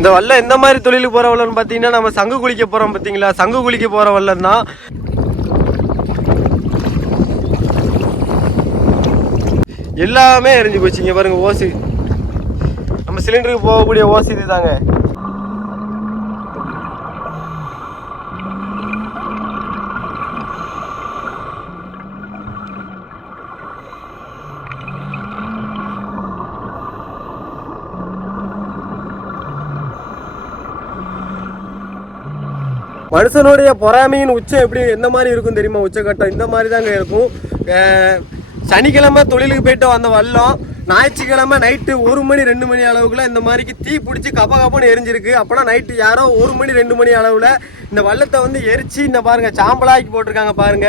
இந்த வல்லம் எந்த மாதிரி தொழிலுக்கு போற வல்லம்னு பார்த்தீங்கன்னா நம்ம சங்கு குளிக்க போறோம் பார்த்தீங்களா? சங்கு குளிக்க போற வல்லம் தான். எல்லாமே எரிஞ்சு போச்சு. இங்க பாருங்க ஓசி. நம்ம சிலிண்டருக்கு போகக்கூடிய ஓசி இதுதாங்க. மனுஷனுடைய பொறாமையின் உச்சம் எப்படி எந்த மாதிரி இருக்கும் தெரியுமா? உச்சக்கட்டம் இந்த மாதிரி தாங்க இருக்கும் சனிக்கிழமை தொழிலுக்கு போயிட்டு வந்த வல்லம் ஞாயிற்றுக்கிழமை நைட்டு ஒரு மணி ரெண்டு மணி அளவுக்குள்ள இந்த மாதிரிக்கு தீ பிடிச்சி கப்ப கப்பன்னு எரிஞ்சிருக்கு. அப்போனா நைட்டு யாரோ ஒரு மணி ரெண்டு மணி அளவில் இந்த வள்ளத்தை வந்து எரிச்சு இந்த பாருங்க சாம்பலாக்கி போட்டிருக்காங்க பாருங்க.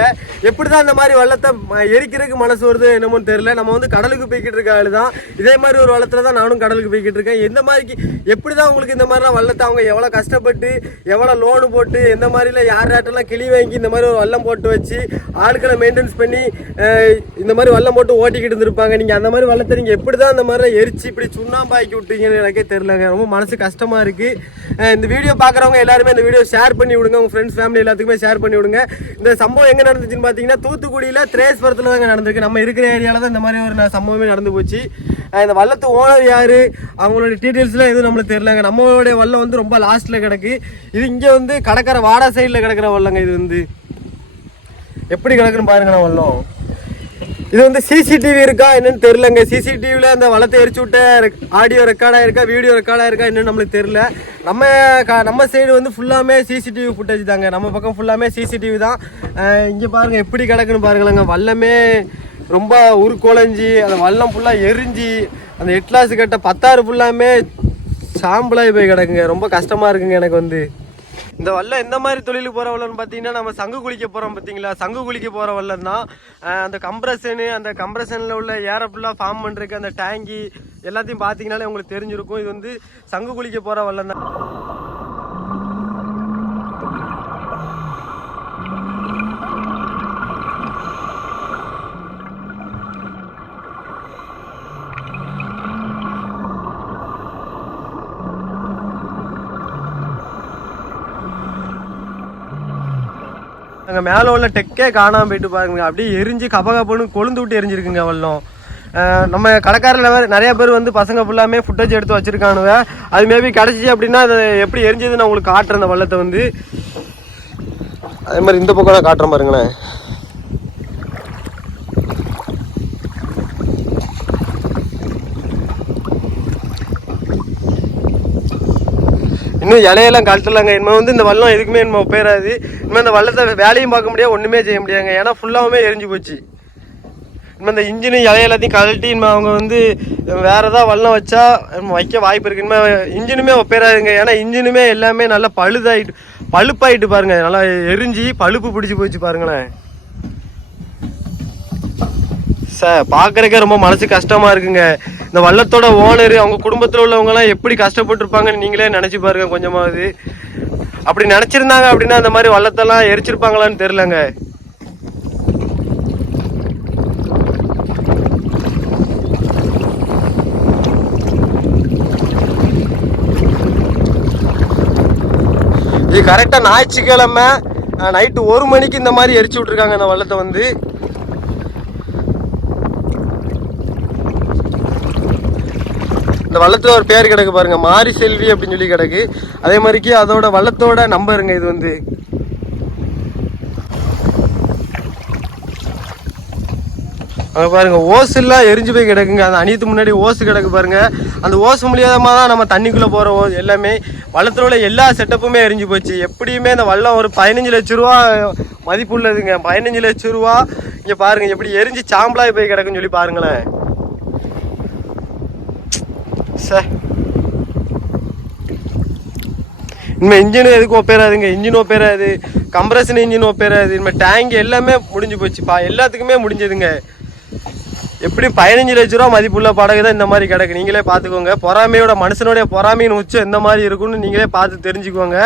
எப்படி தான் இந்த மாதிரி வள்ளத்தை ம- எரிக்கிறதுக்கு மனசு வருது என்னமோன்னு தெரியல. நம்ம வந்து கடலுக்கு போய்கிட்டு இருக்க ஆளு தான் இதே மாதிரி ஒரு வள்ளத்தில் தான் நானும் கடலுக்கு போய்கிட்டு இருக்கேன். எந்த மாதிரி எப்படி தான் உங்களுக்கு இந்த மாதிரிலாம் வள்ளத்தை அவங்க எவ்வளோ கஷ்டப்பட்டு எவ்வளோ லோனு போட்டு எந்த மாதிரிலாம் யார் யார்ட்டெல்லாம் கிளி வாங்கி இந்த மாதிரி ஒரு வல்லம் போட்டு வச்சு ஆட்களை மெயின்டெனன்ஸ் பண்ணி இந்த மாதிரி வல்லம் போட்டு ஓட்டிக்கிட்டு இருந்திருப்பாங்க. நீங்கள் அந்த மாதிரி வள்ளத்தை நீங்கள் எப்படி தான் இந்த மாதிரிலாம் எரிச்சு இப்படி சுண்ணாம்பாக்கி விட்டீங்கன்னு எனக்கே தெரியலங்க. ரொம்ப மனசு கஷ்டமாக இருக்குது இந்த வீடியோ பார்க்குறவங்க எல்லாருமே இந்த வீடியோ ஷேர் பண்ணி விடுங்க உங்கள் ஃப்ரெண்ட்ஸ் ஃபேமிலி எல்லாத்துக்குமே ஷேர் பண்ணி விடுங்க இந்த சம்பவம் எங்கே நடந்துச்சுன்னு பார்த்தீங்கன்னா தூத்துக்குடியில் திரேஸ்வரத்தில் தாங்க நடந்திருக்கு. நம்ம இருக்கிற ஏரியாவில் தான் இந்த மாதிரி ஒரு சம்பவமே நடந்து போச்சு. இந்த வல்லத்து ஓனர் யார்? அவங்களோட டீட்டெயில்ஸ்லாம் எதுவும் நம்மளுக்கு தெரியலங்க. நம்மளுடைய வல்லம் வந்து ரொம்ப லாஸ்ட்டில் கிடக்கு. இது இங்கே வந்து கடற்கரை வாடா சைடில் கிடக்கிற வல்லங்க இது வந்து. எப்படி கிடக்குன்னு பாருங்கண்ணா வல்லம் இது வந்து சிசிடிவி இருக்கா என்னன்னு தெரியலங்க. சிசிடிவியில் அந்த வளத்தை எரிச்சு விட்ட ஆடியோ ரெக்கார்டாக இருக்கா வீடியோ ரெக்கார்டாக இருக்கா என்னன்னு நம்மளுக்கு தெரியல. நம்ம க- நம்ம சைடு வந்து ஃபுல்லாமே சிசிடிவி ஃபுட்டேஜ் தாங்க. நம்ம பக்கம் ஃபுல்லாமே சிசிடிவி தான். இங்கே பாருங்க எப்படி கிடக்குன்னு பாருங்களேங்க. வல்லமே ரொம்ப உருக்குலைஞ்சி அந்த வல்லம் ஃபுல்லாக எரிஞ்சு அந்த எட்லாஸ் கட்ட பத்தாறு ஃபுல்லாமே சாம்பலாகி போய் கிடக்குங்க. ரொம்ப கஷ்டமாக இருக்குங்க எனக்கு வந்து. இந்த வல்லம் எந்த மாதிரி தொழிலுக்கு போகிற வல்லம்னு பார்த்தீங்கன்னா நம்ம சங்கு குளிக்க போகிறோம் பார்த்தீங்களா சங்கு குளிக்க போகிற வல்லம் தான். அந்த கம்ப்ரஷனு அந்த கம்ப்ரஷனில் உள்ள ஏரை ஃபுல்லாக ஃபார்ம் பண்ணுறதுக்கு அந்த டேங்கி எல்லாத்தையும் பார்த்தீங்கனாலே உங்களுக்கு தெரிஞ்சிருக்கும். இது வந்து சங்கு குளிக்க போகிற வல்லம் தான். அங்கே மேலே உள்ள டெக்கே காணாமல் போயிட்டு பாருங்க. அப்படியே எரிஞ்சு கப கொழுந்து விட்டு எரிஞ்சிருக்குங்க வெள்ளம் நம்ம கடைக்காரில் வேறு நிறைய பேர் வந்து பசங்க ஃபுல்லாமே ஃபுட்டேஜ் எடுத்து வச்சுருக்கானுங்க. அது மேபி கிடச்சிச்சு அப்படின்னா அது எப்படி எரிஞ்சது நான் உங்களுக்கு காட்டுறேன் அந்த வெள்ளத்தை வந்து. அதே மாதிரி இந்த பக்கம் காட்டுறேன் பாருங்களேன். இன்னும் இலையெல்லாம் கழட்டலாங்க. இனிமேல் வந்து இந்த வல்லம் எதுக்குமே இனிமேல் போயிடாது இனிமே இந்த வல்லத்தை வேலையும் பார்க்க முடியாது ஒன்றுமே செய்ய முடியாதுங்க. ஏன்னா ஃபுல்லாகவுமே எரிஞ்சு போச்சு. இனிமேல் இந்த இன்ஜினு இலைய எல்லாத்தையும் கழட்டி இனிமேல் அவங்க வந்து வேறு ஏதாவது வல்லம் வச்சா வைக்க வாய்ப்பு இருக்குது இனிமேல் இன்ஜினுமே ஒப்பேராதுங்க ஏன்னா இன்ஜினுமே எல்லாமே நல்லா பழுதாயிட்டு பழுப்பாயிட்டு பாருங்க. நல்லா எரிஞ்சு பழுப்பு பிடிச்சி போச்சு பாருங்களேன். சார் பார்க்குறக்கே ரொம்ப மனசு கஷ்டமாக இருக்குங்க. இந்த வள்ளத்தோட ஓனர் அவங்க குடும்பத்தில் உள்ளவங்கலாம் எப்படி கஷ்டப்பட்டிருப்பாங்கன்னு நீங்களே நினச்சி பாருங்க கொஞ்சமாவது. அப்படி நினச்சிருந்தாங்க அப்படின்னா அந்த மாதிரி வள்ளத்தெல்லாம் எரிச்சிருப்பாங்களான்னு தெரிலங்க இது கரெக்டாக ஞாயிற்றுக்கிழமை நைட்டு ஒரு மணிக்கு இந்த மாதிரி எரிச்சு விட்ருக்காங்க இந்த வள்ளத்தை வந்து. இந்த வள்ளத்துல ஒரு பேர் கிடக்கு பாருங்க மாரி செல்வி அப்படின்னு சொல்லி கிடக்கு. அதே மாதிரிக்கு அதோட வள்ளத்தோட நம்பருங்க இது வந்து. அங்கே பாருங்க ஓசுலாம் எரிஞ்சு போய் கிடக்குங்க. அந்த அணியத்து முன்னாடி ஓசு கிடக்கு பாருங்க. அந்த ஓசு மூலியமா தான் நம்ம தண்ணிக்குள்ளே போகிறோம் ஓ எல்லாமே. வள்ளத்தில் உள்ள எல்லா செட்டப்புமே எரிஞ்சு போச்சு. எப்படியுமே இந்த வள்ளம் ஒரு பதினஞ்சு லட்ச ரூபா மதிப்பு உள்ளதுங்க பதினஞ்சு லட்ச ரூபா. இங்கே பாருங்க எப்படி எரிஞ்சு சாம்பலாகி போய் கிடக்குன்னு சொல்லி பாருங்களேன். சார் இனிமேல் இன்ஜினும் எதுக்கும் ஒப்பேறாதுங்க இன்ஜின் ஒப்பேறாது கம்ப்ரஷன் இன்ஜின் ஒப்பேறாது இனிமேல் டேங்க் எல்லாமே முடிஞ்சு போச்சுப்பா எல்லாத்துக்குமே முடிஞ்சதுங்க எப்படி பதினஞ்சு லட்ச ரூபா மதிப்புள்ள படகு தான் இந்த மாதிரி கிடக்கு நீங்களே பார்த்துக்கோங்க பொறாமையோட மனுஷனுடைய பொறாமையின் உச்சம் எந்த மாதிரி இருக்குன்னு நீங்களே பார்த்து தெரிஞ்சுக்கோங்க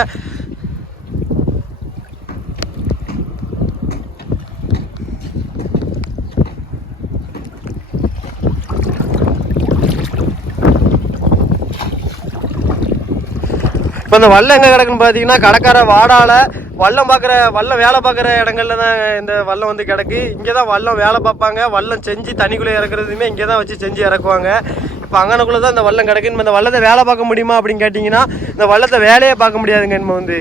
இப்போ இந்த வல்லம் எங்கே கிடக்குன்னு பார்த்தீங்கன்னா கடற்கரை வாடால வல்லம் பார்க்குற வல்லம் வேலை பார்க்குற இடங்கள்ல தான் இந்த வல்லம் வந்து கிடக்கு. இங்கே தான் வல்லம் வேலை பார்ப்பாங்க. வல்லம் செஞ்சு தண்ணிக்குள்ளே இறக்குறதுமே இங்கே தான் வச்சு செஞ்சு இறக்குவாங்க. இப்போ அங்கனக்குள்ளே தான் இந்த வல்லம் கிடக்கு. இந்த வல்லத்தை வேலை பார்க்க முடியுமா அப்படின்னு கேட்டிங்கன்னா இந்த வல்லத்தை வேலையே பார்க்க முடியாதுங்க நம்ம வந்து.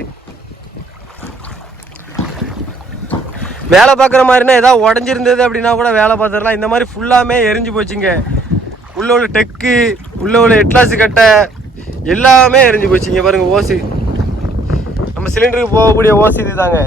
வேலை பார்க்குற மாதிரினா ஏதாவது உடஞ்சிருந்தது அப்படின்னா கூட வேலை பார்த்துடலாம். இந்த மாதிரி ஃபுல்லாமே எரிஞ்சு போச்சுங்க. உள்ள உள்ள டெக்கு உள்ள உள்ள எட்லாஸ் கட்டை எல்லாமே எரிஞ்சு போச்சுங்க பாருங்க ஓசி. நம்ம சிலிண்டருக்கு போகக்கூடிய ஓசி இதுதாங்க.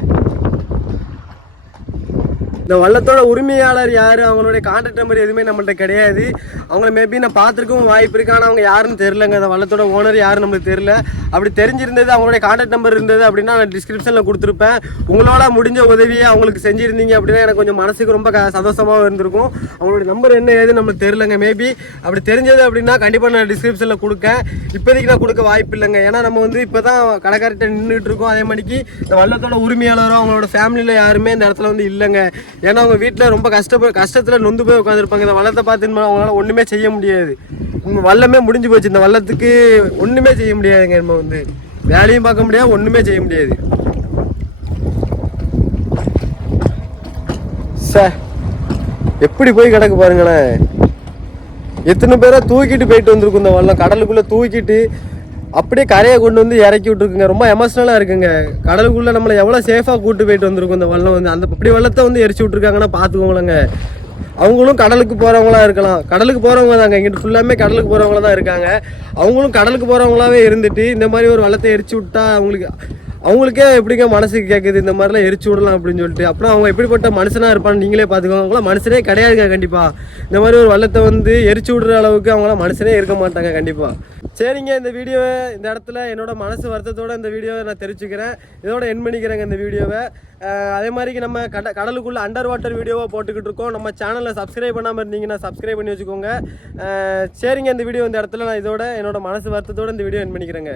இந்த வள்ளத்தோட உரிமையாளர் யார்? அவங்களுடைய கான்டாக்ட் நம்பர் எதுவுமே நம்மள்ட்ட கிடையாது. அவங்கள மேபி நான் பார்த்துருக்கவும் வாய்ப்பு இருக்கு. ஆனால் அவங்க யாருன்னு தெரிலங்க அந்த வள்ளத்தோட ஓனர் யாரும் நம்மளுக்கு தெரில அப்படி தெரிஞ்சிருந்தது அவங்களுடைய கான்டாக்ட் நம்பர் இருந்தது அப்படின்னா நான் டிஸ்கிரிப்ஷனில் கொடுத்துருப்பேன். உங்களோட முடிஞ்ச உதவியை அவங்களுக்கு செஞ்சுருந்தீங்க அப்படின்னா எனக்கு கொஞ்சம் மனசுக்கு ரொம்ப க சந்தோஷமாகவும் இருந்திருக்கும். அவங்களுடைய நம்பர் என்ன ஏது நம்மளுக்கு தெரிலங்க மேபி அப்படி தெரிஞ்சது அப்படின்னா கண்டிப்பாக நான் டிஸ்கிரிப்ஷனில் கொடுக்கேன். இப்போதைக்கு நான் கொடுக்க வாய்ப்பு இல்லைங்க. ஏன்னா நம்ம வந்து இப்போ தான் கடைக்கார்ட்ட நின்றுட்டு இருக்கோம். அதே மாதிரிக்கு இந்த வள்ளத்தோட உரிமையாளரும் அவங்களோட ஃபேமிலியில் யாருமே இந்த இடத்துல வந்து இல்லைங்க. ஏன்னா அவங்க வீட்டில் ரொம்ப கஷ்டப்ப கஷ்டத்தில் நொந்து போய் உட்காந்துருப்பாங்க இந்த வள்ளத்தை பார்த்துன்னு அவங்களால ஒன்றுமே செய்ய முடியாது. வல்லமே முடிஞ்சு போச்சு. இந்த வள்ளத்துக்கு ஒன்றுமே செய்ய முடியாதுங்க நம்ம வந்து. வேலையும் பார்க்க முடியாது ஒன்றுமே செய்ய முடியாது. சார் எப்படி போய் கிடக்கு பாருங்களேன். எத்தனை பேரை தூக்கிட்டு போயிட்டு வந்திருக்கும் இந்த வல்லம் கடலுக்குள்ளே தூக்கிட்டு அப்படியே கரையை கொண்டு வந்து இறக்கி விட்டுருக்குங்க. ரொம்ப எமோஷ்னலாக இருக்குங்க. கடலுக்குள்ளே நம்மளை எவ்வளோ சேஃபாக கூட்டு போயிட்டு வந்திருக்கும் இந்த வெள்ளம் வந்து. அந்த அப்படி வெள்ளத்தை வந்து எரிச்சு விட்ருக்காங்கன்னா பார்த்துக்கோங்களேங்க. அவங்களும் கடலுக்கு போகிறவங்களா இருக்கலாம். கடலுக்கு போகிறவங்க தாங்க இங்கிட்டு ஃபுல்லாமே கடலுக்கு போகிறவங்கள தான் இருக்காங்க. அவங்களும் கடலுக்கு போகிறவங்களாவே இருந்துட்டு இந்த மாதிரி ஒரு வெள்ளத்தை எரிச்சு விட்டா அவங்களுக்கு அவங்களுக்கே எப்படிங்க மனசுக்கு கேட்குது இந்த மாதிரிலாம் எரிச்சு விடலாம் அப்படின்னு சொல்லிட்டு. அப்புறம் அவங்க எப்படிப்பட்ட மனுஷனாக இருப்பான்னு நீங்களே பார்த்துக்கோங்க. அவங்களாம் மனுஷனே கிடையாதுங்க கண்டிப்பாக இந்த மாதிரி ஒரு வெள்ளத்தை வந்து எரிச்சு விடுற அளவுக்கு அவங்களாம் மனுஷனே இருக்க மாட்டாங்க கண்டிப்பாக சரிங்க இந்த வீடியோவை இந்த இடத்துல என்னோட மனசு வருத்தத்தோட இந்த வீடியோவை நான் தெரிவிச்சுக்கிறேன். இதோட என் பண்ணிக்கிறேங்க இந்த வீடியோவை. அதே மாதிரி நம்ம கட கடலுக்குள்ள அண்டர் வாட்டர் வீடியோவை போட்டுக்கிட்டு இருக்கோம். நம்ம சேனலில் சப்ஸ்கிரைப் பண்ணாமல் இருந்தீங்கன்னா சப்ஸ்கிரைப் பண்ணி வச்சுக்கோங்க. சரிங்க இந்த வீடியோ இந்த இடத்துல நான் இதோட என்னோட மனசு வருத்தத்தோட இந்த வீடியோ என் பண்ணிக்கிறேங்க.